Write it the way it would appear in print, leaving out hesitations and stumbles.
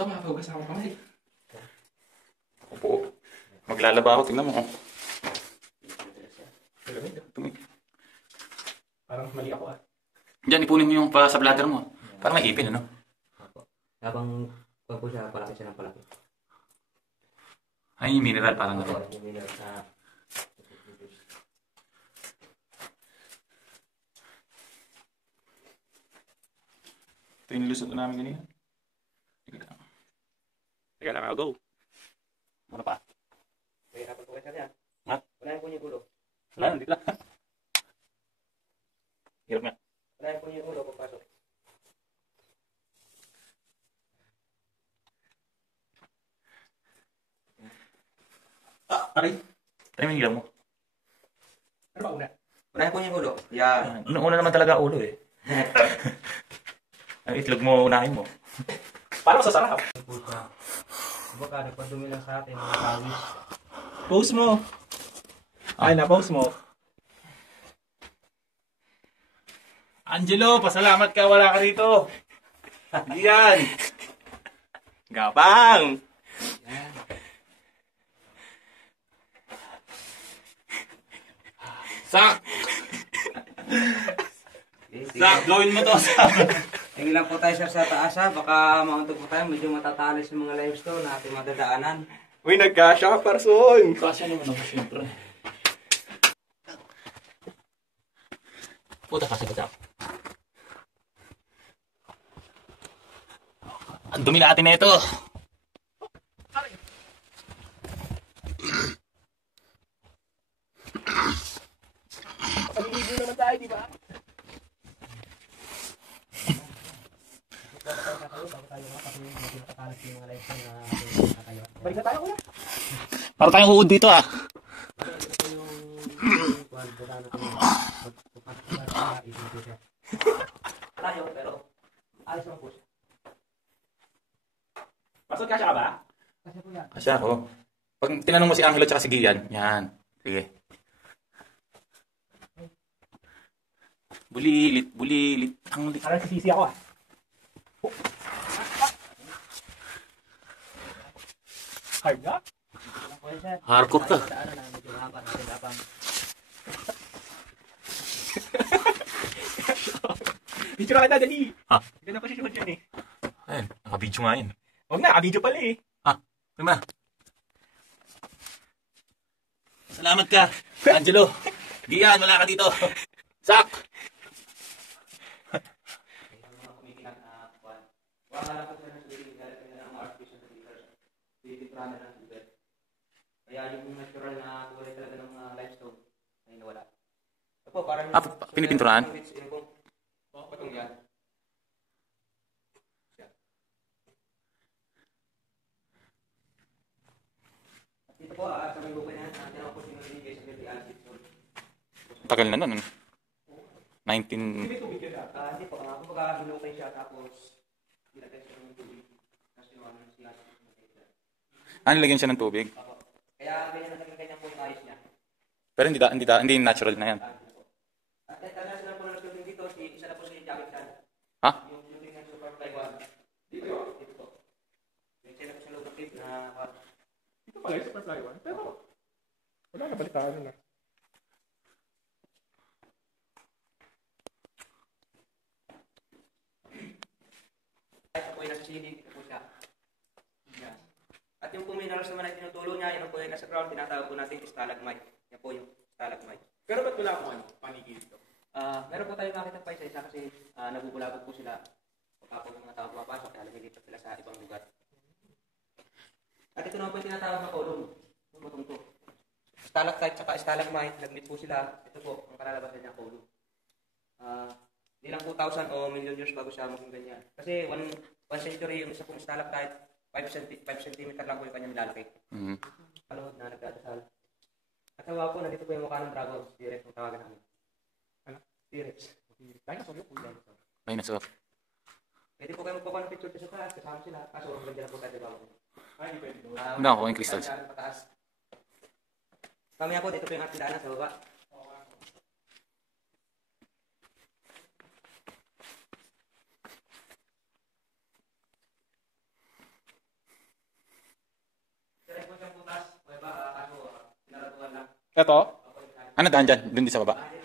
Ito, makapahugas ako kamay. Opo. Maglalaba ako, tingnan mo. Parang mali ako ah. Diyan, ipunin mo yung pa sa bladder mo. Para may ipin, ano? Habang pag po siya, palaki siya ng palaki. Ay, mineral, parang gano'n. Yung mineral sa... Ito yung nilusot na namin ganyan. Teka lang, I'll go. Ano pa? Kaya kapag po kayo yan. Ha? Wala po yung ulo. Wala, hindi lang. Hirap nga. Wala po yung ulo pagpasok. Aray. Tayo mo yung hilaw mo. Ano ba una? Wala po yung ulo. Yan. Una naman talaga ulo eh. Ang itlog mo, unahin mo. Paano masasarap? Baka nagpadumi lang sa atin mga kawis. Post mo. Ay, na-post mo. Angelo, pasalamat ka. Wala ka rito. Yan. Gabang. Sak! Sak, gawin mo to. Tingin lang po tayo sir sa taas ha. Baka mauntog po tayo. Medyo matatalis yung mga limestone na ating madadaanan. Uy, nagkasya ka, person. Kasya naman ako, siyempre. Puta, kasi ba ang dumi natin na ito. Pag-ibig naman tayo, di ba? Balik na tayo, kuya. Para tayong uod dito ah. Tayo, pero alis lang po siya. Pasod kasya ka ba? Kasi po yan. Kasya ako. Pag tinanong mo si Angelo tsaka si Gian, yan. Sige. Bulilit. Ang lit. Parang sisisi ako ah. Hard na? Hardcore ka. Daanan na medyo mahaba natin habang Picture na kita, dali. Ha? Hindi na posisyon dyan eh. Ayun, nakabidyo nga yun. Huwag na, video pala eh. Diba? Salamat ka, Angelo. Gian, wala ka dito. Sak! wala lang po siya ng swimming dahil kanya ng artificial filters. Bibitra na ng tubig. Kaya yung natural na kulay talaga ng limestone ay nawala. Ito po, parang... Pinipinturahan? Patong yan. At dito po, sa may bukay na yan, tinawa po sinunod sa Betty Alcid. Tagal na nun. 19... Hindi tubig yun ah. Hindi po, kumbaga binukay siya tapos nilagay siya ng tubig. Kasi yung ano siya. nilagyan siya ng tubig. Kaya ganyan na naging kanyang po yung ayos niya. Pero hindi natural na yan. At taga sila po ng shooting dito, isa na po si Jackie Chan. Ha? Yung shooting ng Super Fly 1. Dito po. Yung sila po sa loob ng tape na... Ito pala yung Super Fly 1. Pero wala na balitaan nila. Ito po yung nasa ceiling, ito po siya. Yan. At yung po minerals naman ay tinutulong niya, yun po yung nasa ground, tinatawag po natin stalagmite. Yan po yung stalagmite. Pero ba't wala akong panigil dito? Meron po tayo makita pa isa kasi nabubulabog po sila. Pagka po mga tao pumapasok, kaya lumilipat sila sa ibang lugar. At ito naman po yung tinatawag na column. Yung butong to. Stalactite at stalagmite, nag-meet po sila. Ito po, ang kalalabasan niya column. Hindi lang po 1,000 o million years bago siya maging ganyan. Kasi 1 century yung isa pong stalactite, 5 cm lang po yung kanyang lalaki. Panood na nagdadasal. At hawa po, nandito po yung mukha ng dragon, T-Rex ang tawagan namin. Ano? T-Rex. Dinosaur yung kuya. Dinosaur. Pwede po kayo magpakuha ng picture sa taas, kasama sila. Kaso, maganda na po tayo, diba? Ay, hindi pwede doon. Hindi ako yung crystals. Mamaya po, dito po yung ating daanan sa baba. Ito? Ano daan dyan? Doon din sa baba.